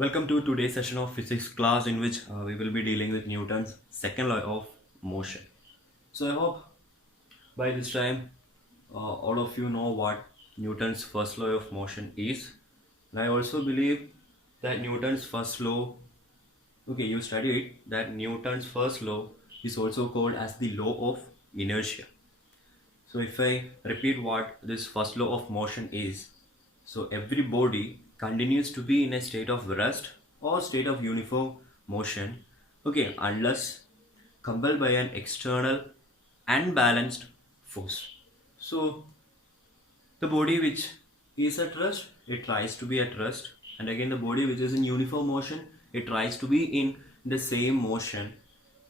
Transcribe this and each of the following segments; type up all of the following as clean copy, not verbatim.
Welcome to today's session of physics class in which we will be dealing with Newton's second law of motion. So I hope by this time all of you know what Newton's first law of motion is. And I also believe that Newton's first law, okay, you studied it, that Newton's first law is also called as the law of inertia. So if I repeat what this first law of motion is, so every body continues to be in a state of rest or state of uniform motion, okay, unless compelled by an external unbalanced force. So the body which is at rest, it tries to be at rest, and again the body which is in uniform motion, it tries to be in the same motion.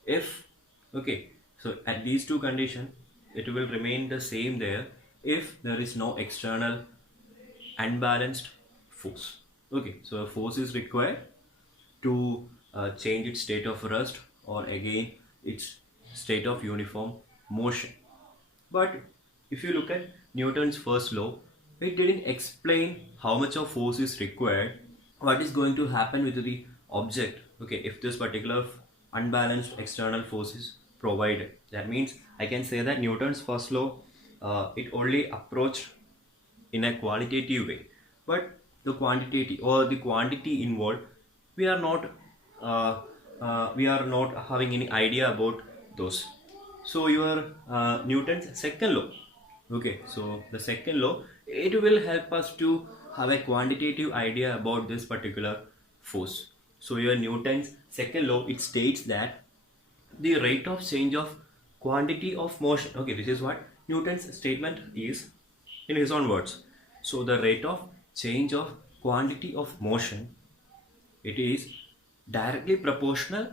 If okay, so at these two conditions, it will remain the same there if there is no external unbalanced force. Okay, so a force is required to change its state of rest or again its state of uniform motion. But if you look at Newton's first law, it didn't explain how much of force is required, what is going to happen with the object, okay, if this particular unbalanced external force is provided. That means I can say that Newton's first law, it only approached in a qualitative way, but the quantity or the quantity involved, we are not having any idea about those. So your Newton's second law, okay, so the second law, it will help us to have a quantitative idea about this particular force. So your Newton's second law, it states that the rate of change of quantity of motion, okay, this is what Newton's statement is in his own words. So the rate of change of quantity of motion, it is directly proportional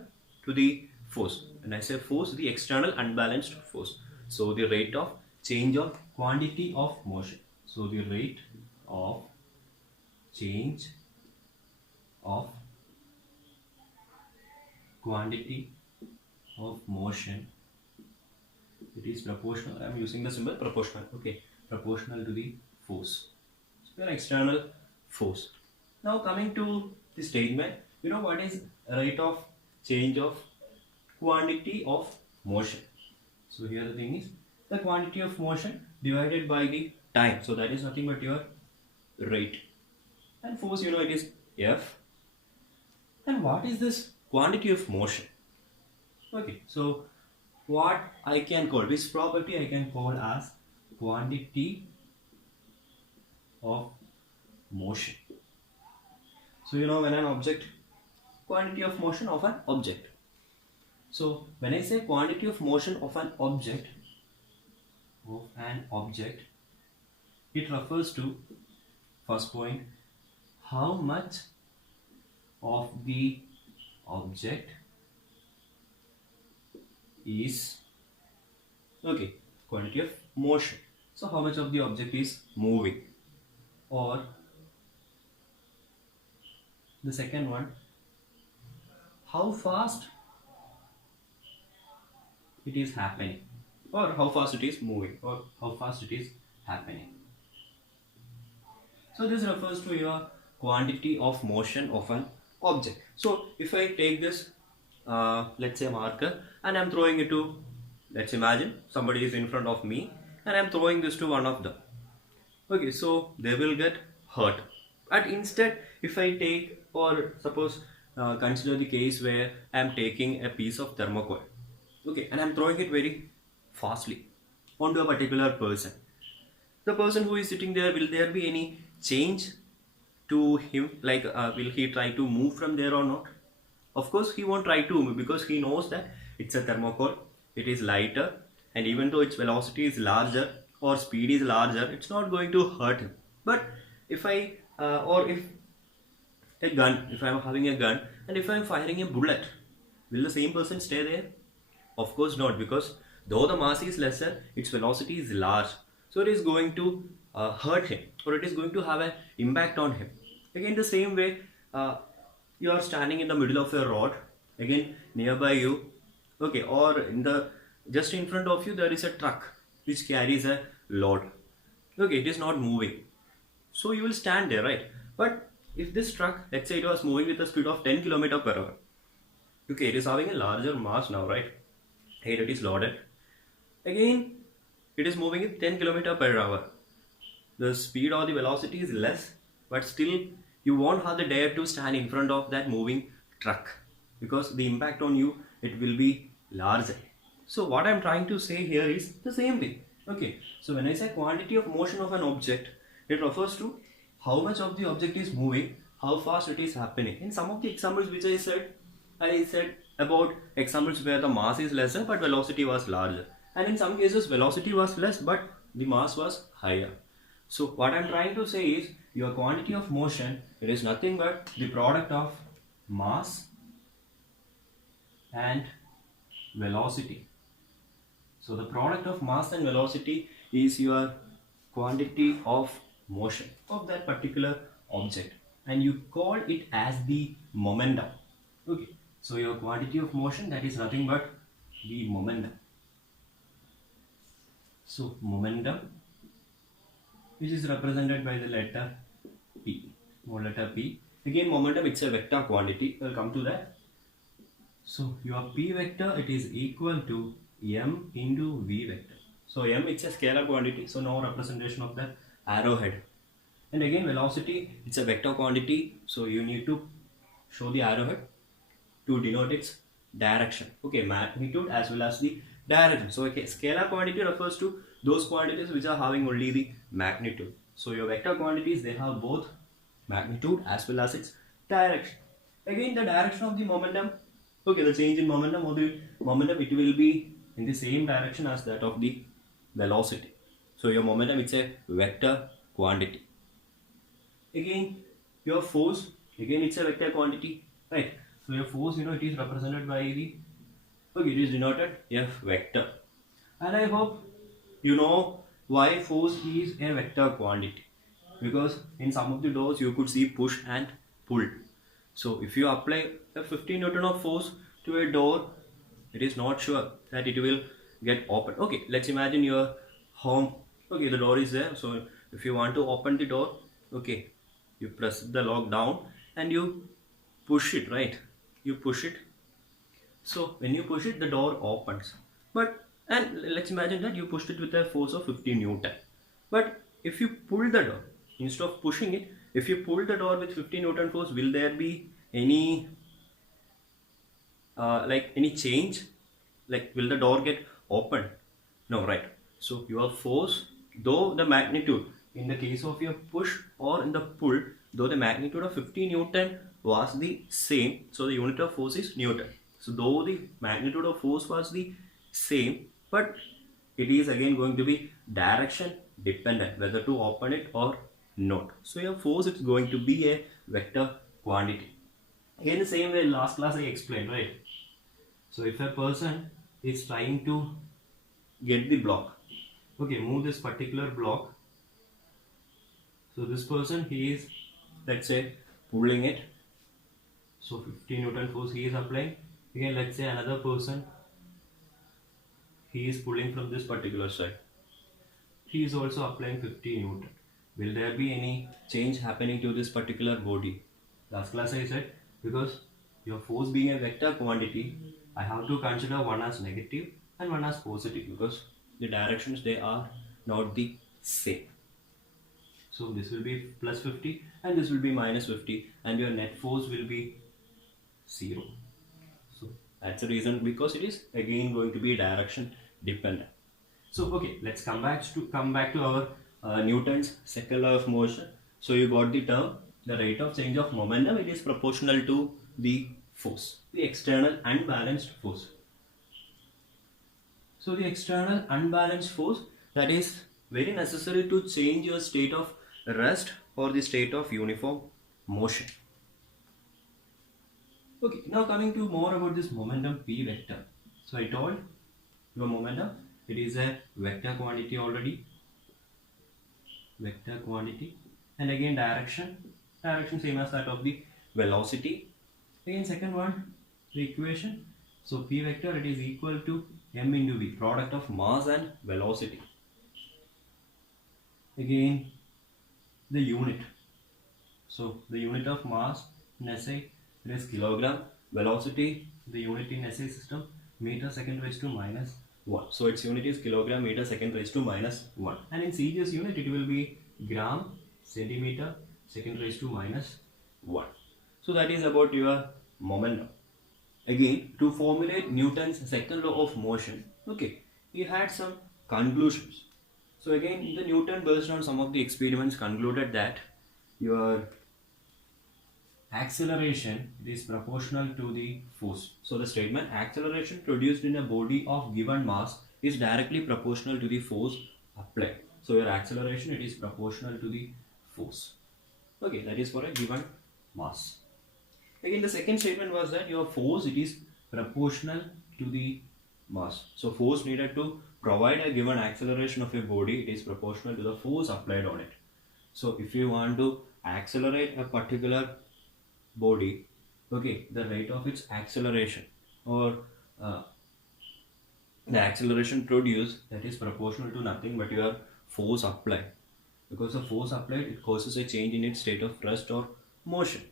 to the force. When I say force, the external unbalanced force. So the rate of change of quantity of motion. So the rate of change of quantity of motion, it is proportional. I am using the symbol proportional. Okay, proportional to the force. So an external force. Now coming to the statement, you know what is rate of change of quantity of motion? So here the thing is the quantity of motion divided by the time. So that is nothing but your rate. And force, you know, it is F. And what is this quantity of motion? Okay, so what I can call, this property I can call as quantity of motion. So you know, when an object, quantity of motion of an object. So when I say quantity of motion of an object, it refers to, first point, how much of the object is, okay, quantity of motion. So how much of the object is moving, or the second one, how fast it is happening, or how fast it is moving, or how fast it is happening. So this refers to your quantity of motion of an object. So if I take this, let's say marker, and I'm throwing it to, let's imagine somebody is in front of me and I'm throwing this to one of them. Okay, so they will get hurt. But instead, if I take, or suppose consider the case where I'm taking a piece of thermocol, okay, and I'm throwing it very fastly onto a particular person. The person who is sitting there, will there be any change to him? Like, will he try to move from there or not? Of course, he won't try to move because he knows that it's a thermocol, it is lighter, and even though its velocity is larger or speed is larger, it's not going to hurt him. But if I, or if a gun, if I'm having a gun and if I'm firing a bullet, will the same person stay there? Of course not, because though the mass is lesser, its velocity is large. So it is going to hurt him, or it is going to have an impact on him. Again, the same way, you are standing in the middle of a road, again nearby you, okay, or in the just in front of you there is a truck which carries a load. Okay, it is not moving. So you will stand there, right? But if this truck, let's say it was moving with a speed of 10 km per hour, okay, it is having a larger mass now, right? Here it is loaded. Again, it is moving at 10 km per hour. The speed or the velocity is less, but still you won't have the dare to stand in front of that moving truck because the impact on you, it will be larger. So what I'm trying to say here is the same thing. Okay, so when I say quantity of motion of an object, it refers to how much of the object is moving, how fast it is happening. In some of the examples which I said about examples where the mass is lesser but velocity was larger, and in some cases velocity was less but the mass was higher. So what I'm trying to say is your quantity of motion, it is nothing but the product of mass and velocity. So the product of mass and velocity is your quantity of motion of that particular object, and you call it as the momentum. Okay, so your quantity of motion, that is nothing but the momentum. So momentum, which is represented by the letter P, small letter P. Again, momentum, it's a vector quantity. We'll come to that. So your P vector, it is equal to m into v vector. So m, it's a scalar quantity, so no representation of the arrowhead. And again, velocity, it's a vector quantity, so you need to show the arrowhead to denote its direction. Okay, magnitude as well as the direction. So okay, scalar quantity refers to those quantities which are having only the magnitude. So your vector quantities, they have both magnitude as well as its direction. Again, the direction of the momentum, okay, the change in momentum or the momentum, it will be in the same direction as that of the velocity. So your momentum, it's a vector quantity. Again, your force, again it's a vector quantity, right? So your force, it is represented by the, okay, it is denoted F vector. And I hope you know why force is a vector quantity, because in some of the doors you could see push and pull. So if you apply a 15 Newton of force to a door, it is not sure that it will get open. Okay, let's imagine your home. Okay, the door is there. So if you want to open the door, okay, you press the lock down and you push it, right? You push it. So when you push it, the door opens. And let's imagine that you pushed it with a force of 50 Newton. But if you pull the door, instead of pushing it, if you pull the door with 50 Newton force, will there be any any change? Like, will the door get opened? No, right? So your force, though the magnitude, in the case of your push or in the pull, though the magnitude of 50 Newton was the same, so the unit of force is Newton. So though the magnitude of force was the same, but it is again going to be direction dependent, whether to open it or not. So your force is going to be a vector quantity. In the same way, last class I explained, right? So if a person is trying to get the block, okay, move this particular block. So this person, he is, let's say, pulling it. So 50 Newton force he is applying. Again, let's say another person, he is pulling from this particular side. He is also applying 50 Newton. Will there be any change happening to this particular body? Last class I said, because your force being a vector quantity, I have to consider one as negative and one as positive, because the directions, they are not the same. So this will be plus 50 and this will be minus 50, and your net force will be 0. So that's the reason, because it is again going to be direction dependent. So okay, let's come back to our Newton's second law of motion. So you got the term, the rate of change of momentum, it is proportional to the force, the external unbalanced force. So the external unbalanced force, that is very necessary to change your state of rest or the state of uniform motion. Okay, now coming to more about this momentum P vector. So I told your momentum, it is a vector quantity already, vector quantity, and again direction same as that of the velocity. Again second one, the equation. So P vector, it is equal to m into v, product of mass and velocity. Again the unit, So the unit of mass in SI, it is kilogram. Velocity, the unit in SI system, meter second raised to minus 1. So its unit is kilogram meter second raised to minus 1. And in CGS unit, it will be gram centimeter second raised to minus 1. So that is about your momentum. Again, to formulate Newton's second law of motion, okay, he had some conclusions. So again, the Newton, based on some of the experiments, concluded that your acceleration is proportional to the force. So the statement acceleration produced in a body of given mass is directly proportional to the force applied. So your acceleration, it is proportional to the force. Okay, that is for a given mass. Again, the second statement was that your force, it is proportional to the mass. So force needed to provide a given acceleration of a body, it is proportional to the force applied on it. So if you want to accelerate a particular body, okay, the rate of its acceleration, or the acceleration produced, that is proportional to nothing but your force applied. Because the force applied, it causes a change in its state of rest or motion.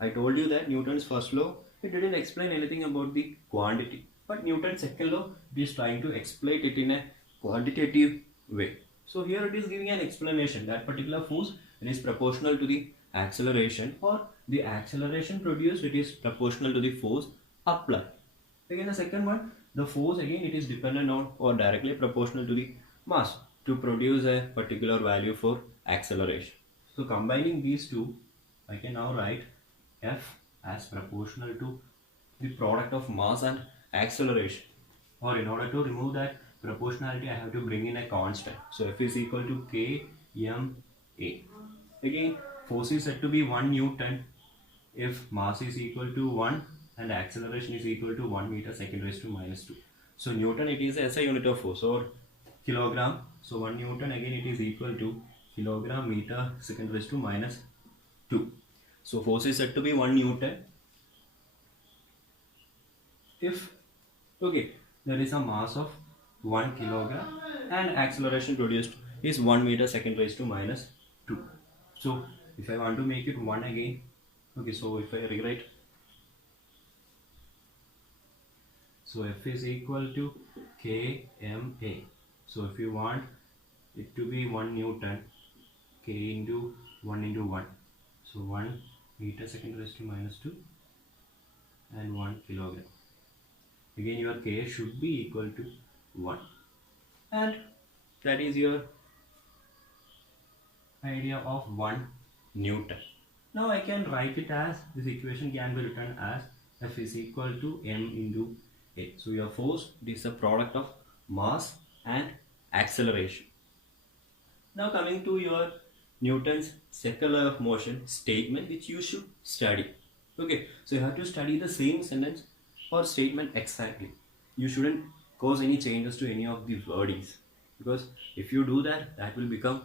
I told you that Newton's first law, it didn't explain anything about the quantity, but Newton's second law, it is trying to explain it in a quantitative way. So here it is giving an explanation that particular force, it is proportional to the acceleration, or the acceleration produced, it is proportional to the force applied. Again, the second one, the force, again, it is dependent on or directly proportional to the mass to produce a particular value for acceleration. So combining these two, I can now write F as proportional to the product of mass and acceleration. Or in order to remove that proportionality, I have to bring in a constant. So F is equal to kma. Again, force is said to be 1 Newton if mass is equal to 1 and acceleration is equal to 1 meter second raised to minus 2. So Newton, it is as a unit of force, or kilogram. So 1 Newton, again, it is equal to kilogram meter second raised to minus 2. So force is said to be 1 Newton if, okay, there is a mass of 1 kilogram and acceleration produced is 1 meter second raised to minus 2. So if I want to make it 1 again, okay, so if I rewrite, so F is equal to kma. So if you want it to be 1 Newton, k into 1 into 1. So 1 meter second raised to minus 2 and 1 kilogram. Again, your k should be equal to 1. And that is your idea of 1 Newton. Now I can write it as, this equation can be written as F is equal to m into a. So your force, it is the product of mass and acceleration. Now coming to your Newton's second law of motion statement, which you should study. Okay, so you have to study the same sentence or statement exactly. You shouldn't cause any changes to any of the wordings, because if you do that, that will become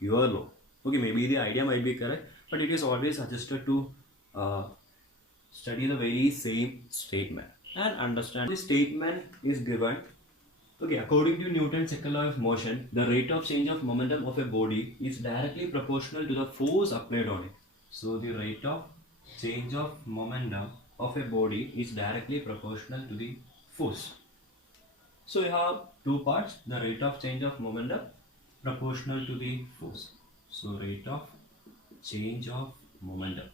your law. Okay, maybe the idea might be correct, but it is always suggested to study the very same statement and understand. This statement is given, okay, according to Newton's second law of motion, the rate of change of momentum of a body is directly proportional to the force applied on it. So the rate of change of momentum of a body is directly proportional to the force. So you have two parts, the rate of change of momentum proportional to the force. So rate of change of momentum,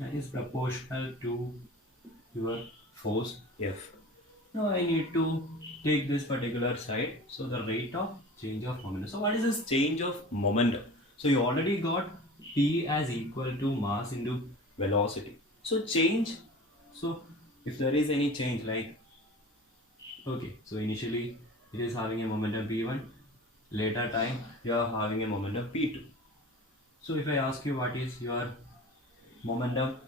that is proportional to your force F. Now I need to take this particular side. So the rate of change of momentum. So what is this change of momentum? So you already got P as equal to mass into velocity. So change, so if there is any change, like, okay, so initially it is having a momentum P1, later time you are having a momentum P2. So if I ask you what is your momentum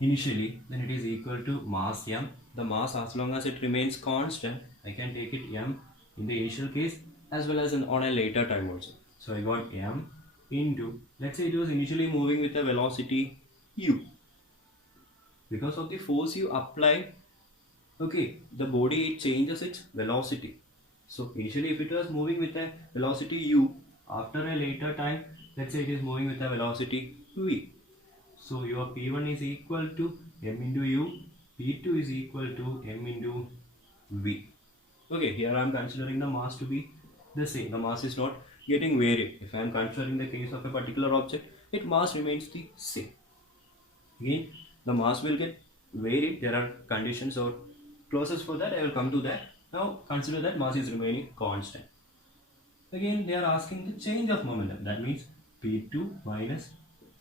initially, then it is equal to mass m. The mass, as long as it remains constant, I can take it m in the initial case as well as on a later time also. So I got m into, let's say it was initially moving with a velocity u. Because of the force you apply, okay, the body, it changes its velocity. So initially if it was moving with a velocity u, after a later time, let's say it is moving with a velocity v. So your p1 is equal to m into u, p2 is equal to m into v. Okay, here I am considering the mass to be the same. The mass is not getting varied. If I am considering the case of a particular object, its mass remains the same. Again, the mass will get varied. There are conditions or clauses for that. I will come to that. Now consider that mass is remaining constant. Again, they are asking the change of momentum. That means P2 minus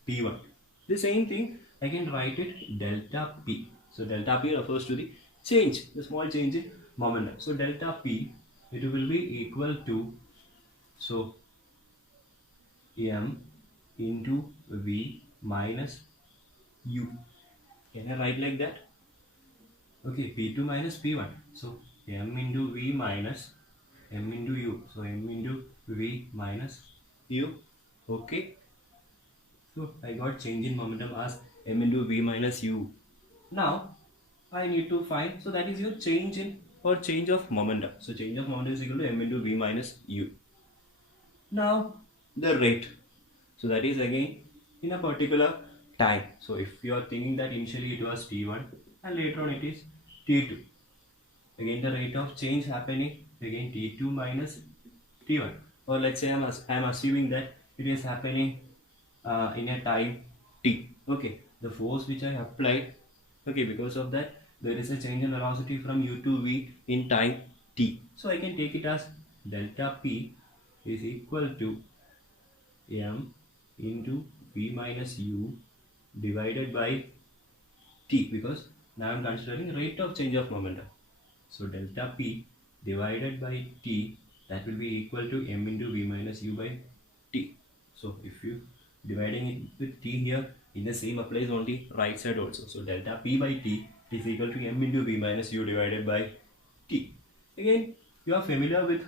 P1. The same thing, I can write it delta P. So delta P refers to the change, the small change in momentum. So delta P, it will be equal to, so M into V minus U. Can I write like that? Okay, P2 minus P1. So M into V minus M into U. So M into V minus U. Okay. So I got change in momentum as M into V minus U. Now I need to find, so that is your change in or change of momentum. So change of momentum is equal to M into V minus U. Now the rate. So that is again in a particular time. So if you are thinking that initially it was T1 and later on it is T2. Again the rate of change happening again T2 minus T1. Or let's say I am assuming that it is happening in a time T. Okay, the force which I applied, okay, because of that there is a change in velocity from U to V in time T. So I can take it as delta P is equal to M into V minus U divided by T, because now I am considering rate of change of momentum. So delta P divided by T, that will be equal to M into V minus U by T. So if you dividing it with T here, in the same applies on the right side also. So delta P by T is equal to M into V minus U divided by T. Again, you are familiar with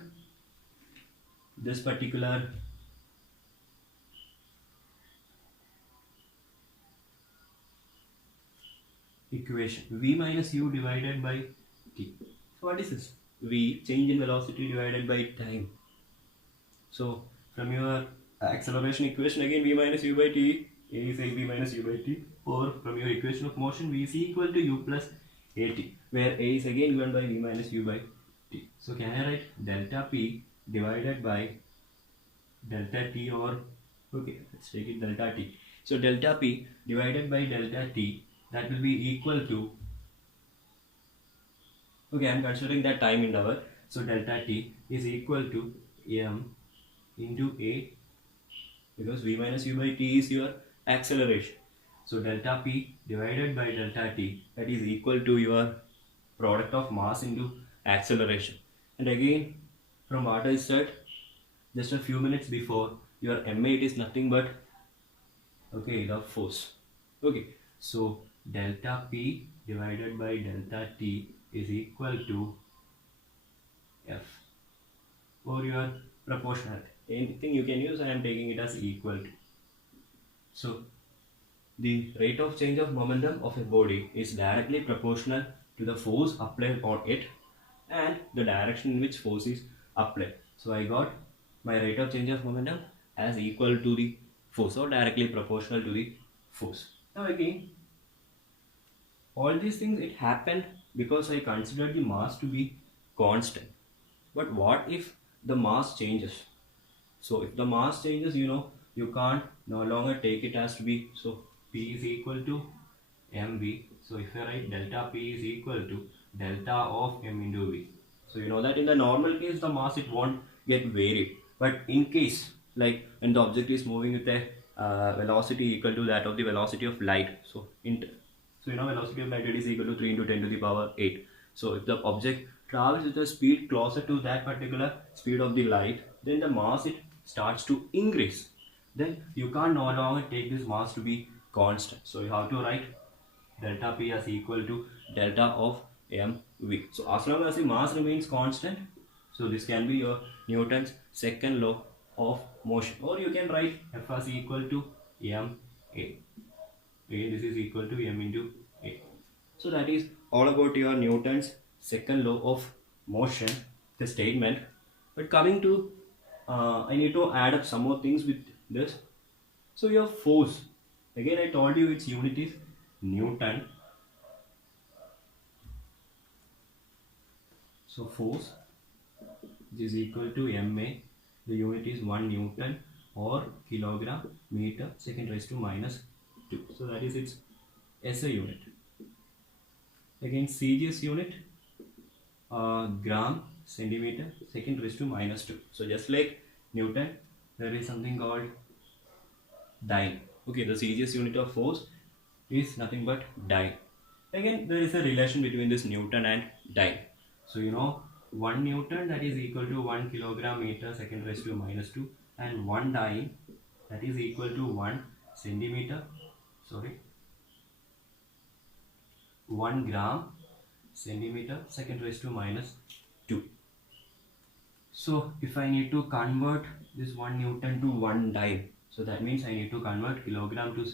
this particular equation, V minus U divided by T. So what is this? V, change in velocity divided by time. So from your acceleration equation, again V minus U by T is a V minus U by T, or from your equation of motion V is equal to U plus AT, where A is again given by V minus U by T. So can I write delta P divided by delta T, or okay, let's take it delta T. So delta P divided by delta T, that will be equal to, okay, I am considering that time in hour. So delta T is equal to M into A, because V minus U by T is your acceleration. So delta P divided by delta T, that is equal to your product of mass into acceleration. And again, from what I said just a few minutes before, your ma, it is nothing but, okay, the force. Okay, so delta P divided by delta T is equal to F, or your proportionality. Anything you can use, I am taking it as equal to. So the rate of change of momentum of a body is directly proportional to the force applied on it and the direction in which force is applied. So I got my rate of change of momentum as equal to the force, or directly proportional to the force. Now again, all these things, it happened because I considered the mass to be constant. But what if the mass changes? So if the mass changes, you can't no longer take it as to be, so P is equal to mv. So if I write delta P is equal to delta of m into v. So you know that in the normal case the mass, it won't get varied. But in case like when the object is moving with a velocity equal to that of the velocity of light. So velocity of light, it is equal to 3 into 10 to the power 8. So if the object travels with a speed closer to that particular speed of the light, then the mass, it starts to increase. Then you can't no longer take this mass to be constant. So you have to write delta P as equal to delta of mv. So as long as the mass remains constant, so this can be your Newton's second law of motion, or you can write F as equal to ma. Again, this is equal to m into a. So that is all about your Newton's second law of motion, the statement. But coming to I need to add up some more things with this. So your force, again I told you its unit is Newton. So force is equal to MA, the unit is 1 Newton or kilogram meter second raised to minus 2. So that is its SI unit. Again CGS unit, gram centimeter second raised to minus 2. So just like Newton, there is something called dyne. Okay, the CGS unit of force is nothing but dyne. Again, there is a relation between this Newton and dyne. So you know 1 Newton, that is equal to 1 kilogram meter second raised to minus 2, and 1 dyne, that is equal to 1 centimeter, sorry, 1 gram centimeter second raised to minus 2. So if I need to convert this 1 Newton to 1 dyne, so that means I need to convert kilogram to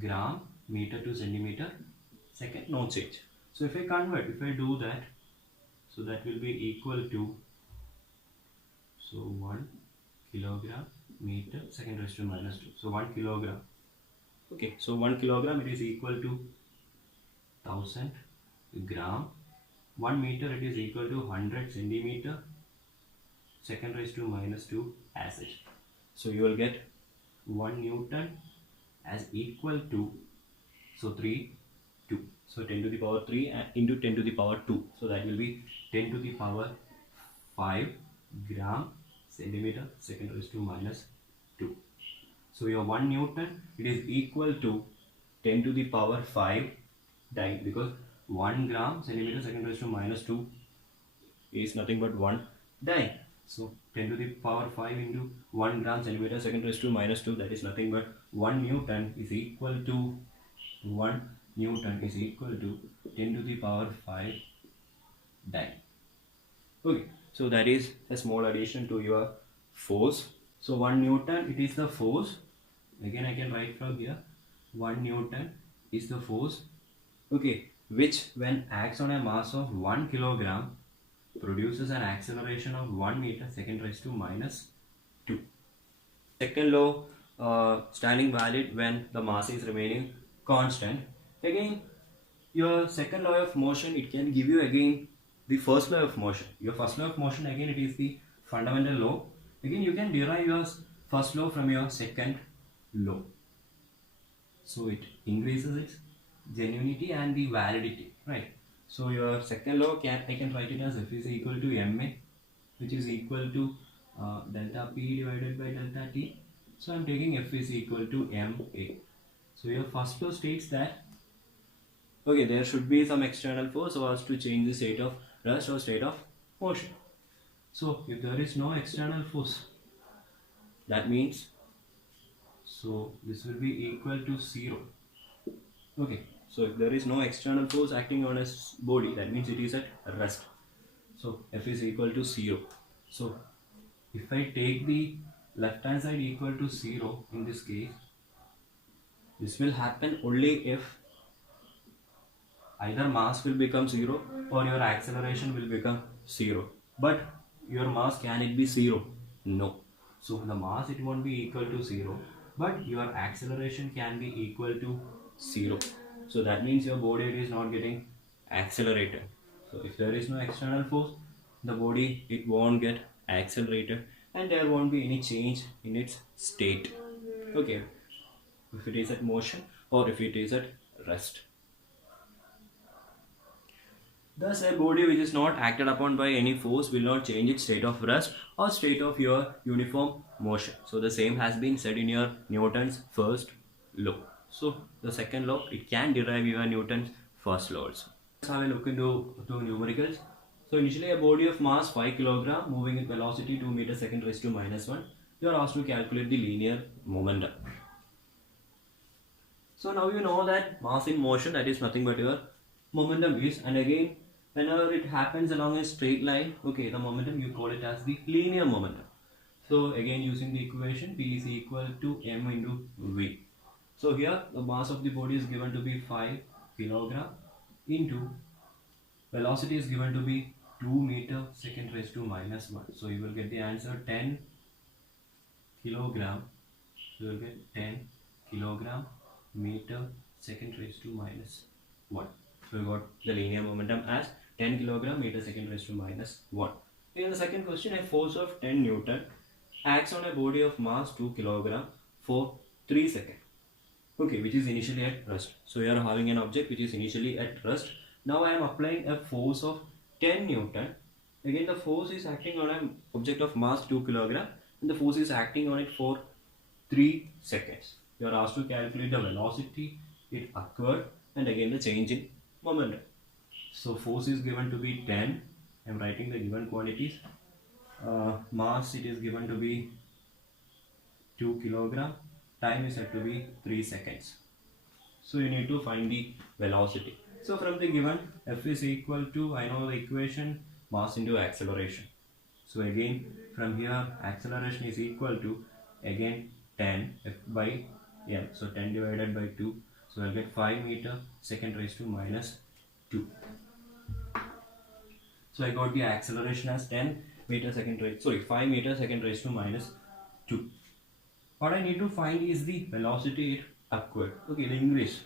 gram, meter to centimeter second, no change. So if I convert, if I do that, so that will be equal to, so 1 kilogram meter second raised to minus 2. So 1 kilogram. Okay, so 1 kilogram, it is equal to 1000 gram. 1 meter, it is equal to 100 centimeter second raised to minus 2 as such. So you will get 1 Newton as equal to, so 3, 2. So 10 to the power 3 into 10 to the power 2. So that will be 10 to the power 5 gram centimeter second raised to minus 2. So your 1 Newton, it is equal to 10 to the power 5 dyne, because 1 gram centimeter second raised to minus 2 is nothing but 1 dyne. So 10 to the power 5 into 1 gram centimeter second raised to minus 2, that is nothing but 1 Newton is equal to 1 Newton is equal to 10 to the power 5 dyne. Okay, so that is a small addition to your force. So 1 Newton, it is the force. Again I can write from here, 1 Newton is the force, okay, which when acts on a mass of 1 kilogram produces an acceleration of 1 meter second raised to minus 2. Second law standing valid when the mass is remaining constant. Again, your second law of motion, it can give you again the first law of motion. Your first law of motion, again it is the fundamental law. Again you can derive your first law from your second law. So it increases its genuinity and the validity, right? So your second law, I can write it as F is equal to MA, which is equal to delta P divided by delta T. So I'm taking F is equal to MA. So your first law states that, okay, there should be some external force so as to change the state of rest or state of motion. So if there is no external force, that means, so this will be equal to 0. Okay, so if there is no external force acting on a body, that means it is at rest. So F is equal to 0. So if I take the left hand side equal to 0 in this case, this will happen only if either mass will become 0 or your acceleration will become 0. But your mass, can it be 0? No. So the mass, it won't be equal to 0, but your acceleration can be equal to 0. So that means your body is not getting accelerated. So if there is no external force, the body, it won't get accelerated and there won't be any change in its state. Okay, if it is at motion or if it is at rest. Thus, a body which is not acted upon by any force will not change its state of rest or state of your uniform motion. So the same has been said in your Newton's first law. So the second law, it can derive your Newton's first law also. Let's have a look into two numericals. So initially a body of mass 5 kg moving at velocity 2 meters second raised to minus 1. You are asked to calculate the linear momentum. So now you know that mass in motion, that is nothing but your momentum is, and again whenever it happens along a straight line, okay, the momentum, you call it as the linear momentum. So again using the equation, P is equal to m into v. So here the mass of the body is given to be 5 kg into velocity is given to be 2 meter second raised to minus 1. So you will get the answer 10 kilogram. You will get 10 kilogram meter second raised to minus 1. So we got the linear momentum as 10 kilogram meter second raised to minus 1. In the second question, a force of 10 Newton acts on a body of mass 2 kilogram for 3 seconds. Okay, which is initially at rest. So you are having an object which is initially at rest. Now I am applying a force of 10 Newton. Again, the force is acting on an object of mass 2 kilogram and the force is acting on it for 3 seconds. You are asked to calculate the velocity it occurred and again the change in momentum. So force is given to be 10. I am writing the given quantities. Mass it is given to be 2 kilogram. Time is said to be 3 seconds. So you need to find the velocity. So from the given F is equal to, I know the equation, mass into acceleration. So again from here acceleration is equal to again 10 F by m. So 10 divided by 2. So I'll get 5 meter second raised to minus 2. So I got the acceleration as 10 meter second raised, 5 meter second raised to minus 2. What I need to find is the velocity it acquired. Okay, the English.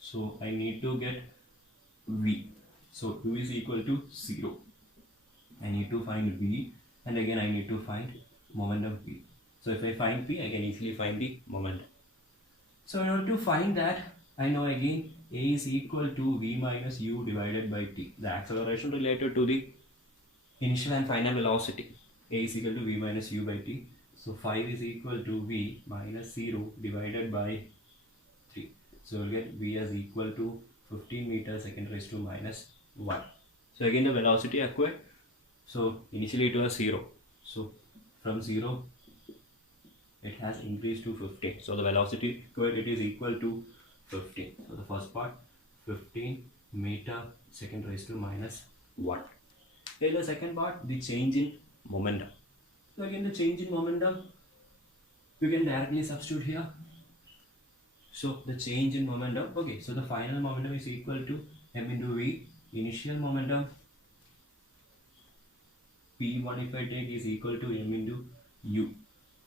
So I need to get v. So u is equal to 0. I need to find v and again I need to find momentum p. So if I find p, I can easily find the momentum. So in order to find that, I know again a is equal to v minus u divided by t. The acceleration related to the initial and final velocity. A is equal to v minus u by t. So 5 is equal to v minus 0 divided by 3. So we'll get v as equal to 15 meters second raised to minus 1. So again the velocity acquired. So initially it was 0. So from 0 it has increased to 15. So the velocity acquired it is equal to 15. So the first part 15 meter second raised to minus 1. In the second part the change in momentum. So again the change in momentum you can directly substitute here. So the change in momentum, okay, so the final momentum is equal to m into v. Initial momentum p1 if I take is equal to m into u.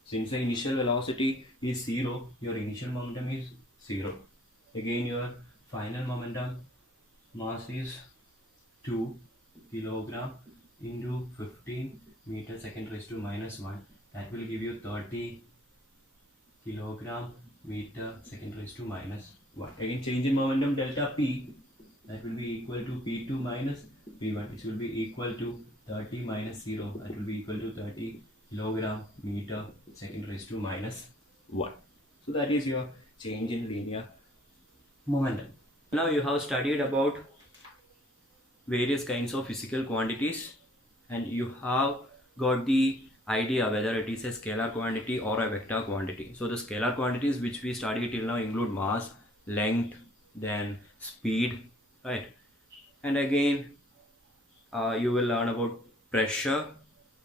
Since the initial velocity is 0, your initial momentum is 0. Again your final momentum mass is 2 kilogram into 15 meter second raised to minus 1. That will give you 30 kilogram meter second raised to minus 1. Again change in momentum delta p, that will be equal to p2 minus p1, which will be equal to 30 minus 0, that will be equal to 30 kilogram meter second raised to minus 1. So that is your change in linear momentum. Now you have studied about various kinds of physical quantities and you have got the idea whether it is a scalar quantity or a vector quantity. So the scalar quantities which we studied till now include mass, length, then speed, right? And again you will learn about pressure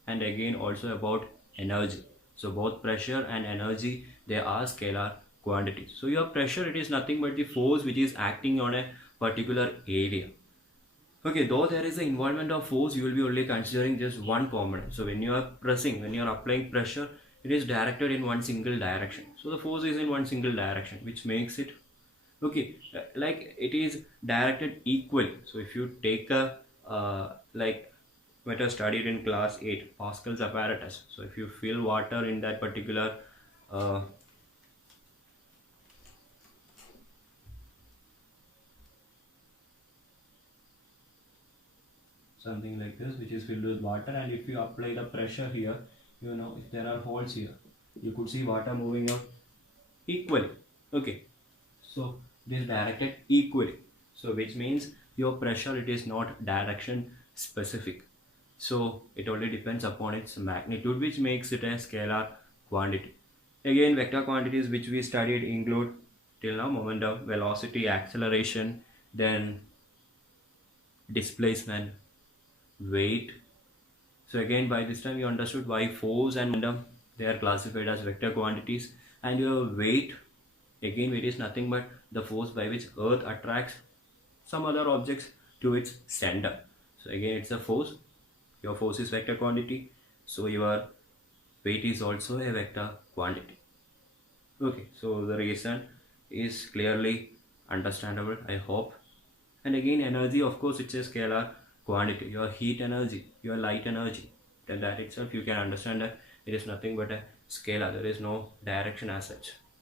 and again also about energy. So both pressure and energy, they are scalar quantities. So your pressure, it is nothing but the force which is acting on a particular area. Okay, though there is the involvement of force, you will be only considering just one component. So when you are pressing, when you are applying pressure, it is directed in one single direction. So the force is in one single direction, which makes it, okay, like it is directed equally. So if you take a, like what I studied in class 8, Pascal's apparatus. So if you fill water in that particular something like this which is filled with water, and if you apply the pressure here, you know, if there are holes here, you could see water moving out equally. Okay, so it is directed equally, so which means your pressure, it is not direction specific, so it only depends upon its magnitude, which makes it a scalar quantity. Again, vector quantities which we studied include till now momentum, velocity, acceleration, then displacement, weight. So again, by this time you understood why force and momentum, they are classified as vector quantities. And your weight, again weight is nothing but the force by which earth attracts some other objects to its center. So again it's a force. your force is vector quantity, so your weight is also a vector quantity. Okay, so the reason is clearly understandable, I hope. And again, energy, of course, it's a scalar quantity. Your heat energy, your light energy, then that itself you can understand that it is nothing but a scalar. There is no direction as such.